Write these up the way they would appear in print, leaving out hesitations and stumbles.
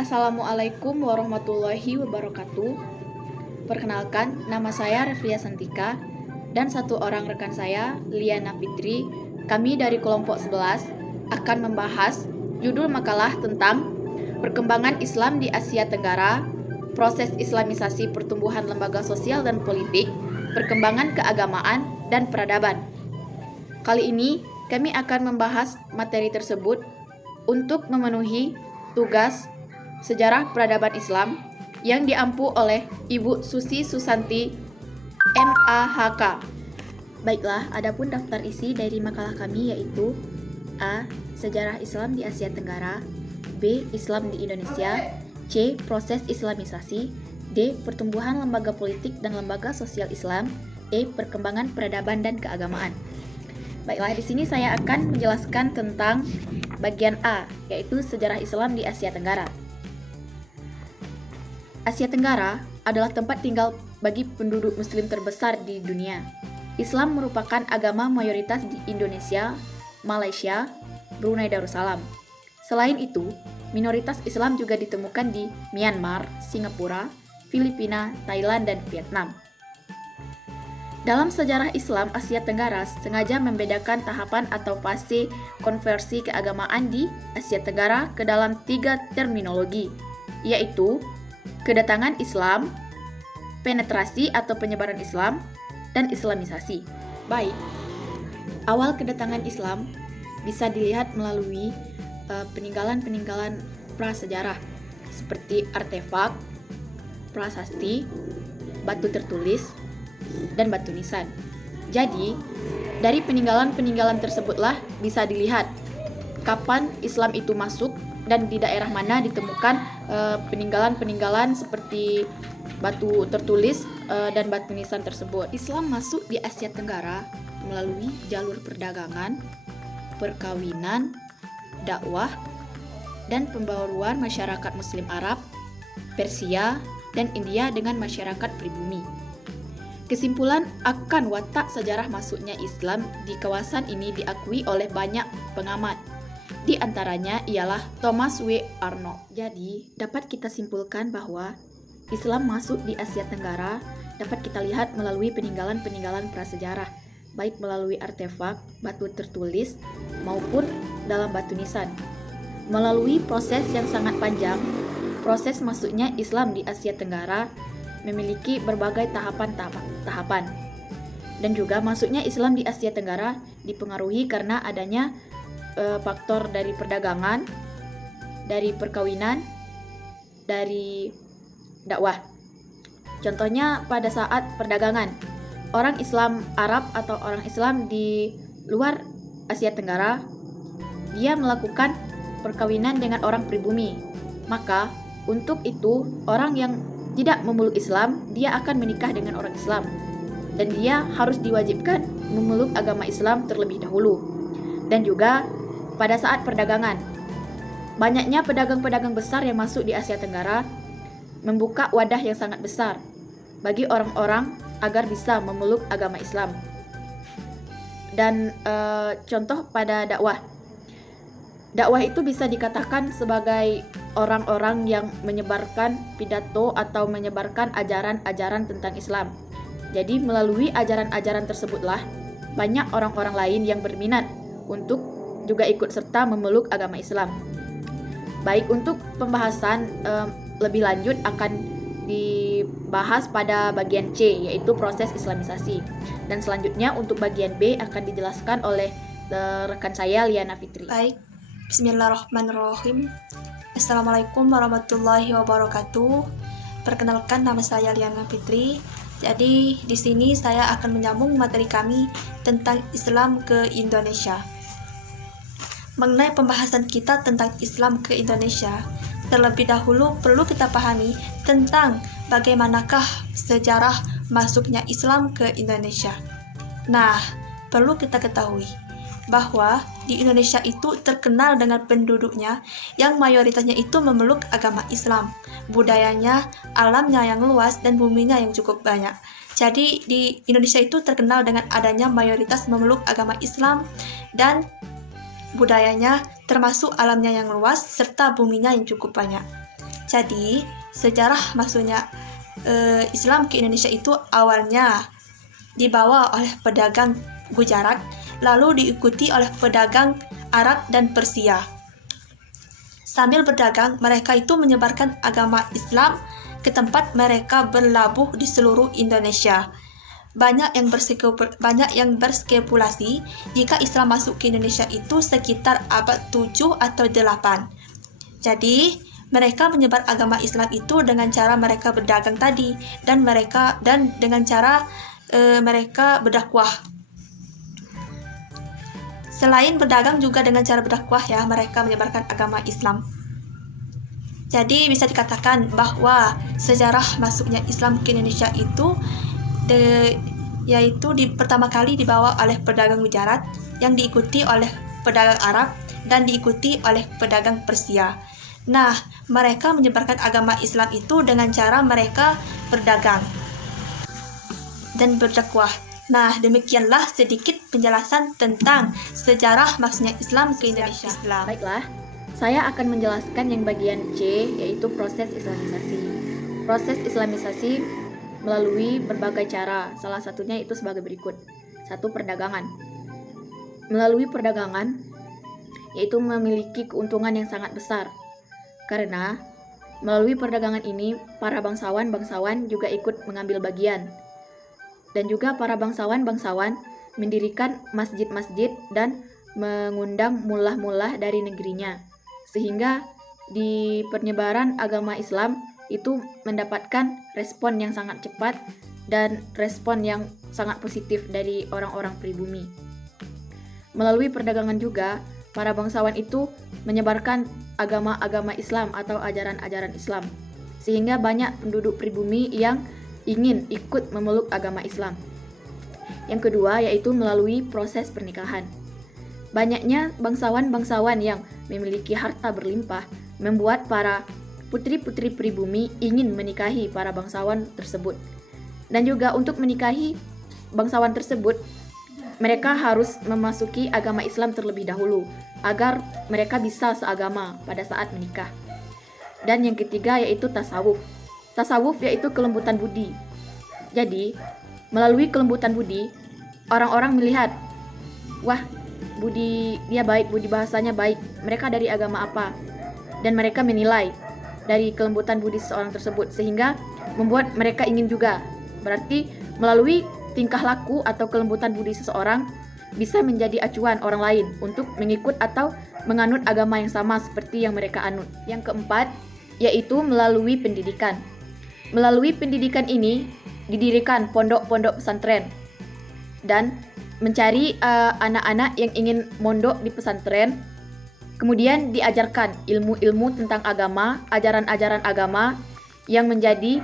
Assalamualaikum warahmatullahi wabarakatuh. Perkenalkan, nama saya Reflia Santika dan satu orang rekan saya, Liana Fitri. Kami dari kelompok 11 akan membahas judul makalah tentang perkembangan Islam di Asia Tenggara, proses islamisasi pertumbuhan lembaga sosial dan politik, perkembangan keagamaan dan peradaban. Kali ini kami akan membahas materi tersebut untuk memenuhi tugas sejarah peradaban Islam yang diampu oleh Ibu Susi Susanti, MAHK. Baiklah, adapun daftar isi dari makalah kami yaitu A. Sejarah Islam di Asia Tenggara, B. Islam di Indonesia, C. Proses Islamisasi, D. Pertumbuhan lembaga politik dan lembaga sosial Islam, E. Perkembangan peradaban dan keagamaan. Baiklah, di sini saya akan menjelaskan tentang bagian A, yaitu sejarah Islam di Asia Tenggara. Asia Tenggara adalah tempat tinggal bagi penduduk Muslim terbesar di dunia. Islam merupakan agama mayoritas di Indonesia, Malaysia, Brunei Darussalam. Selain itu, minoritas Islam juga ditemukan di Myanmar, Singapura, Filipina, Thailand, dan Vietnam. Dalam sejarah Islam Asia Tenggara sengaja membedakan tahapan atau fase konversi keagamaan di Asia Tenggara ke dalam 3 terminologi, yaitu kedatangan Islam, penetrasi atau penyebaran Islam, dan islamisasi. Baik, awal kedatangan Islam bisa dilihat melalui peninggalan-peninggalan prasejarah seperti artefak, prasasti, batu tertulis, dan batu nisan. Jadi, dari peninggalan-peninggalan tersebutlah bisa dilihat kapan Islam itu masuk dan di daerah mana ditemukan peninggalan-peninggalan seperti batu tertulis dan batu nisan tersebut. Islam masuk di Asia Tenggara melalui jalur perdagangan, perkawinan, dakwah, dan pembaruan masyarakat Muslim Arab, Persia, dan India dengan masyarakat pribumi. Kesimpulan akan watak sejarah masuknya Islam di kawasan ini diakui oleh banyak pengamat. Di antaranya ialah Thomas W. Arnold. Jadi, dapat kita simpulkan bahwa Islam masuk di Asia Tenggara dapat kita lihat melalui peninggalan-peninggalan prasejarah, baik melalui artefak, batu tertulis, maupun dalam batu nisan. Melalui proses yang sangat panjang, proses masuknya Islam di Asia Tenggara memiliki berbagai tahapan. Dan juga masuknya Islam di Asia Tenggara dipengaruhi karena adanya faktor dari perdagangan, dari perkawinan, dari dakwah. Contohnya pada saat perdagangan, orang Islam Arab atau orang Islam di luar Asia Tenggara, dia melakukan perkawinan dengan orang pribumi. Maka untuk itu orang yang tidak memeluk Islam, dia akan menikah dengan orang Islam. Dan dia harus diwajibkan memeluk agama Islam terlebih dahulu. Dan juga pada saat perdagangan, banyaknya pedagang-pedagang besar yang masuk di Asia Tenggara membuka wadah yang sangat besar bagi orang-orang agar bisa memeluk agama Islam. Dan contoh pada dakwah. Dakwah itu bisa dikatakan sebagai orang-orang yang menyebarkan pidato atau menyebarkan ajaran-ajaran tentang Islam. Jadi melalui ajaran-ajaran tersebutlah banyak orang-orang lain yang berminat untuk juga ikut serta memeluk agama Islam. Baik, untuk pembahasan lebih lanjut akan dibahas pada bagian C, yaitu proses islamisasi. Dan selanjutnya untuk bagian B akan dijelaskan oleh rekan saya Liana Fitri. Baik, bismillahirrahmanirrahim. Assalamualaikum warahmatullahi wabarakatuh. Perkenalkan, nama saya Liana Fitri. Jadi di sini saya akan menyambung materi kami tentang Islam ke Indonesia. Mengenai pembahasan kita tentang Islam ke Indonesia, terlebih dahulu perlu kita pahami tentang bagaimanakah sejarah masuknya Islam ke Indonesia. Nah, perlu kita ketahui bahwa di Indonesia itu terkenal dengan penduduknya yang mayoritasnya itu memeluk agama Islam, budayanya, alamnya yang luas, dan buminya yang cukup banyak. Jadi di Indonesia itu terkenal dengan adanya mayoritas memeluk agama Islam dan budayanya termasuk alamnya yang luas serta buminya yang cukup banyak. Jadi, sejarah maksudnya Islam ke Indonesia itu awalnya dibawa oleh pedagang Gujarat, lalu diikuti oleh pedagang Arab dan Persia. Sambil berdagang, mereka itu menyebarkan agama Islam ke tempat mereka berlabuh di seluruh Indonesia. Banyak yang berspekulasi jika Islam masuk ke Indonesia itu sekitar abad 7 atau 8. Jadi, mereka menyebar agama Islam itu dengan cara mereka berdagang tadi dan dengan cara mereka berdakwah. Selain berdagang juga dengan cara berdakwah ya, mereka menyebarkan agama Islam. Jadi bisa dikatakan bahwa sejarah masuknya Islam ke Indonesia itu pertama kali dibawa oleh pedagang Gujarat, yang diikuti oleh pedagang Arab dan diikuti oleh pedagang Persia. Nah, mereka menyebarkan agama Islam itu dengan cara mereka berdagang dan berdakwah. Nah, demikianlah sedikit penjelasan tentang sejarah masuknya Islam ke Indonesia. Baiklah, saya akan menjelaskan yang bagian C, yaitu proses Islamisasi. Proses Islamisasi melalui berbagai cara, salah satunya itu sebagai berikut. 1. Perdagangan. Melalui perdagangan, yaitu memiliki keuntungan yang sangat besar. Karena melalui perdagangan ini, para bangsawan juga ikut mengambil bagian. Dan juga para bangsawan mendirikan masjid-masjid dan mengundang mullah-mullah dari negerinya. Sehingga di penyebaran agama Islam itu mendapatkan respon yang sangat cepat dan respon yang sangat positif dari orang-orang pribumi. Melalui perdagangan juga, para bangsawan itu menyebarkan agama-agama Islam atau ajaran-ajaran Islam, sehingga banyak penduduk pribumi yang ingin ikut memeluk agama Islam. Yang kedua yaitu melalui proses pernikahan. Banyaknya bangsawan-bangsawan yang memiliki harta berlimpah membuat para putri-putri pribumi ingin menikahi para bangsawan tersebut. Dan juga untuk menikahi bangsawan tersebut, mereka harus memasuki agama Islam terlebih dahulu agar mereka bisa seagama pada saat menikah. Dan yang ketiga yaitu tasawuf. Tasawuf yaitu kelembutan budi. Jadi, melalui kelembutan budi, orang-orang melihat, wah, budi dia baik, budi bahasanya baik, mereka dari agama apa? Dan mereka menilai dari kelembutan budi seseorang tersebut, sehingga membuat mereka ingin juga. Berarti melalui tingkah laku atau kelembutan budi seseorang bisa menjadi acuan orang lain untuk mengikut atau menganut agama yang sama seperti yang mereka anut. Yang keempat yaitu melalui pendidikan. Melalui pendidikan ini didirikan pondok-pondok pesantren dan mencari anak-anak yang ingin mondok di pesantren, kemudian diajarkan ilmu-ilmu tentang agama, ajaran-ajaran agama yang menjadi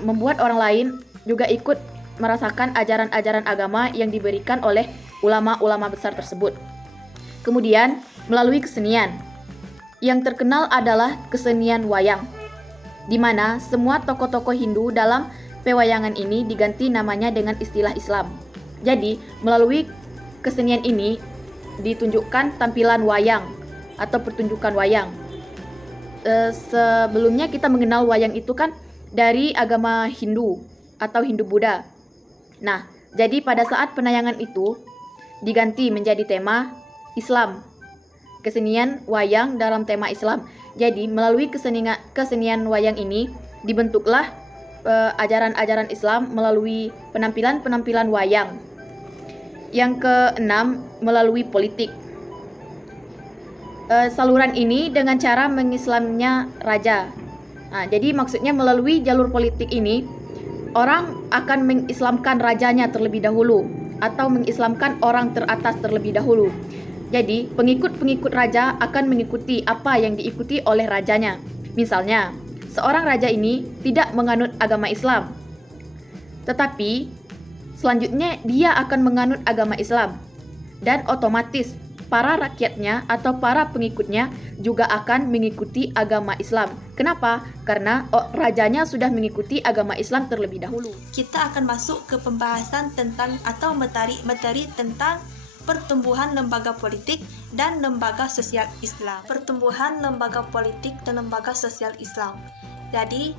membuat orang lain juga ikut merasakan ajaran-ajaran agama yang diberikan oleh ulama-ulama besar tersebut. Kemudian melalui kesenian. Yang terkenal adalah kesenian wayang, di mana semua tokoh-tokoh Hindu dalam pewayangan ini diganti namanya dengan istilah Islam. Jadi, melalui kesenian ini ditunjukkan tampilan wayang atau pertunjukan wayang. Sebelumnya kita mengenal wayang itu kan dari agama Hindu atau Hindu-Buddha. Nah, jadi pada saat penayangan itu diganti menjadi tema Islam. Kesenian wayang dalam tema Islam. Jadi, melalui kesenian wayang ini dibentuklah ajaran-ajaran Islam melalui penampilan-penampilan wayang. Yang keenam, melalui politik. Saluran ini dengan cara mengislamnya raja. Nah, jadi maksudnya melalui jalur politik ini, orang akan mengislamkan rajanya terlebih dahulu atau mengislamkan orang teratas terlebih dahulu. Jadi, pengikut-pengikut raja akan mengikuti apa yang diikuti oleh rajanya. Misalnya, seorang raja ini tidak menganut agama Islam, tetapi selanjutnya dia akan menganut agama Islam. Dan otomatis para rakyatnya atau para pengikutnya juga akan mengikuti agama Islam. Kenapa? Karena rajanya sudah mengikuti agama Islam terlebih dahulu. Kita akan masuk ke pembahasan tentang atau materi tentang pertumbuhan lembaga politik dan lembaga sosial Islam. Pertumbuhan lembaga politik dan lembaga sosial Islam. Jadi,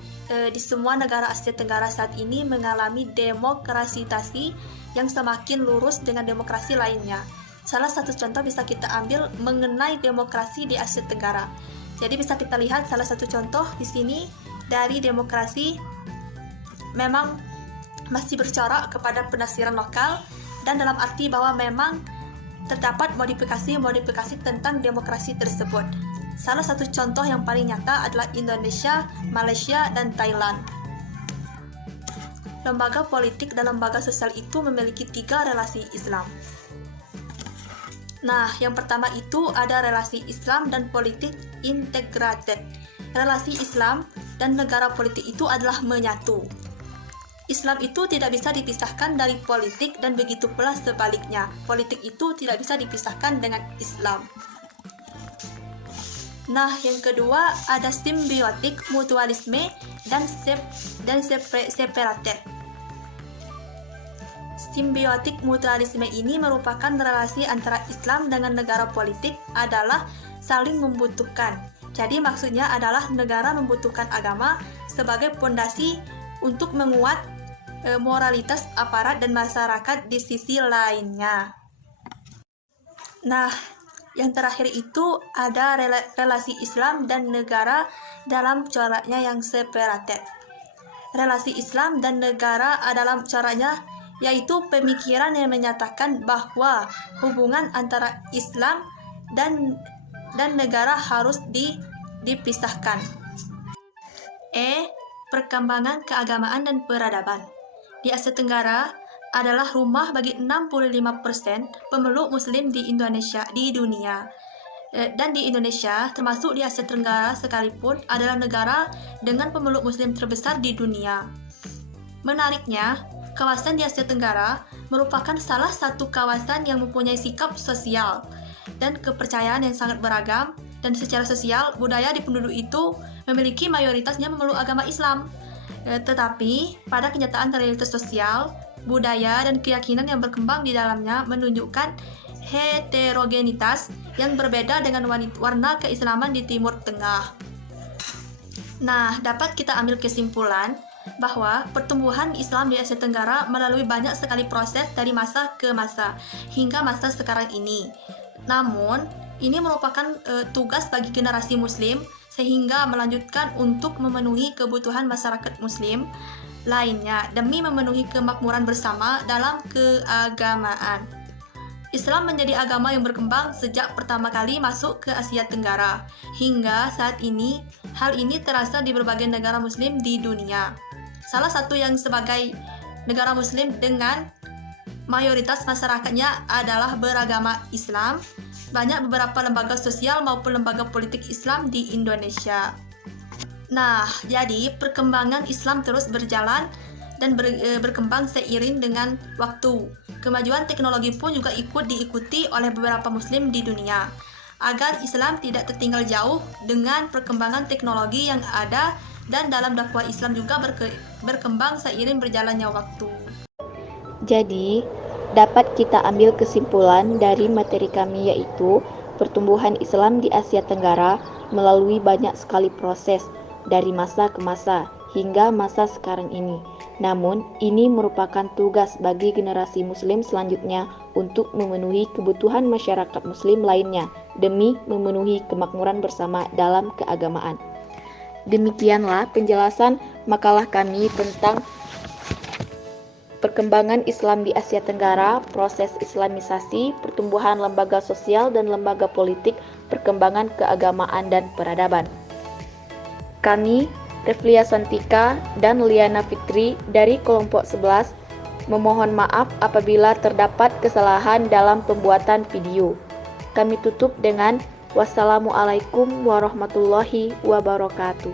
di semua negara Asia Tenggara saat ini mengalami demokratisasi yang semakin lurus dengan demokrasi lainnya. Salah satu contoh bisa kita ambil mengenai demokrasi di Asia Tenggara. Jadi bisa kita lihat salah satu contoh di sini dari demokrasi memang masih bercorak kepada penafsiran lokal, dan dalam arti bahwa memang terdapat modifikasi tentang demokrasi tersebut. Salah satu contoh yang paling nyata adalah Indonesia, Malaysia, dan Thailand. Lembaga politik dan lembaga sosial itu memiliki 3 relasi Islam. Nah, yang pertama itu ada relasi Islam dan politik integrated. Relasi Islam dan negara politik itu adalah menyatu. Islam itu tidak bisa dipisahkan dari politik dan begitu pula sebaliknya. Politik itu tidak bisa dipisahkan dengan Islam. Nah, yang kedua ada simbiotik mutualisme dan separated. Simbiotik mutualisme ini merupakan relasi antara Islam dengan negara politik adalah saling membutuhkan. Jadi maksudnya adalah negara membutuhkan agama sebagai pondasi untuk menguat moralitas aparat dan masyarakat di sisi lainnya. Nah, yang terakhir itu ada relasi Islam dan negara dalam coraknya yang separated. Relasi Islam dan negara dalam coraknya yaitu pemikiran yang menyatakan bahwa hubungan antara Islam dan negara harus dipisahkan. Perkembangan keagamaan dan peradaban. Di Asia Tenggara adalah rumah bagi 65% pemeluk Muslim di dunia. Dan di Indonesia, termasuk di Asia Tenggara sekalipun, adalah negara dengan pemeluk Muslim terbesar di dunia. Menariknya, kawasan di Asia Tenggara merupakan salah satu kawasan yang mempunyai sikap sosial dan kepercayaan yang sangat beragam, dan secara sosial, budaya di penduduk itu memiliki mayoritasnya memeluk agama Islam. Tetapi, pada kenyataan realitas sosial, budaya dan keyakinan yang berkembang di dalamnya menunjukkan heterogenitas yang berbeda dengan warna keislaman di Timur Tengah. Nah, dapat kita ambil kesimpulan bahwa pertumbuhan Islam di Asia Tenggara melalui banyak sekali proses dari masa ke masa hingga masa sekarang ini. Namun, ini merupakan tugas bagi generasi Muslim sehingga melanjutkan untuk memenuhi kebutuhan masyarakat Muslim lainnya demi memenuhi kemakmuran bersama dalam keagamaan. Islam menjadi agama yang berkembang sejak pertama kali masuk ke Asia Tenggara. Hingga saat ini, hal ini terasa di berbagai negara Muslim di dunia. Salah satu yang sebagai negara Muslim dengan mayoritas masyarakatnya adalah beragama Islam, banyak beberapa lembaga sosial maupun lembaga politik Islam di Indonesia. Nah, jadi perkembangan Islam terus berjalan dan berkembang seiring dengan waktu. Kemajuan teknologi pun juga ikut diikuti oleh beberapa Muslim di dunia, agar Islam tidak tertinggal jauh dengan perkembangan teknologi yang ada, dan dalam dakwah Islam juga berkembang seiring berjalannya waktu. Jadi, dapat kita ambil kesimpulan dari materi kami yaitu pertumbuhan Islam di Asia Tenggara melalui banyak sekali proses dari masa ke masa hingga masa sekarang ini. Namun, ini merupakan tugas bagi generasi Muslim selanjutnya untuk memenuhi kebutuhan masyarakat Muslim lainnya demi memenuhi kemakmuran bersama dalam keagamaan. Demikianlah penjelasan makalah kami tentang perkembangan Islam di Asia Tenggara, proses Islamisasi, pertumbuhan lembaga sosial dan lembaga politik, perkembangan keagamaan dan peradaban. Kami, Reflia Santika dan Liana Fitri dari kelompok 11, memohon maaf apabila terdapat kesalahan dalam pembuatan video. Kami tutup dengan wassalamualaikum warahmatullahi wabarakatuh.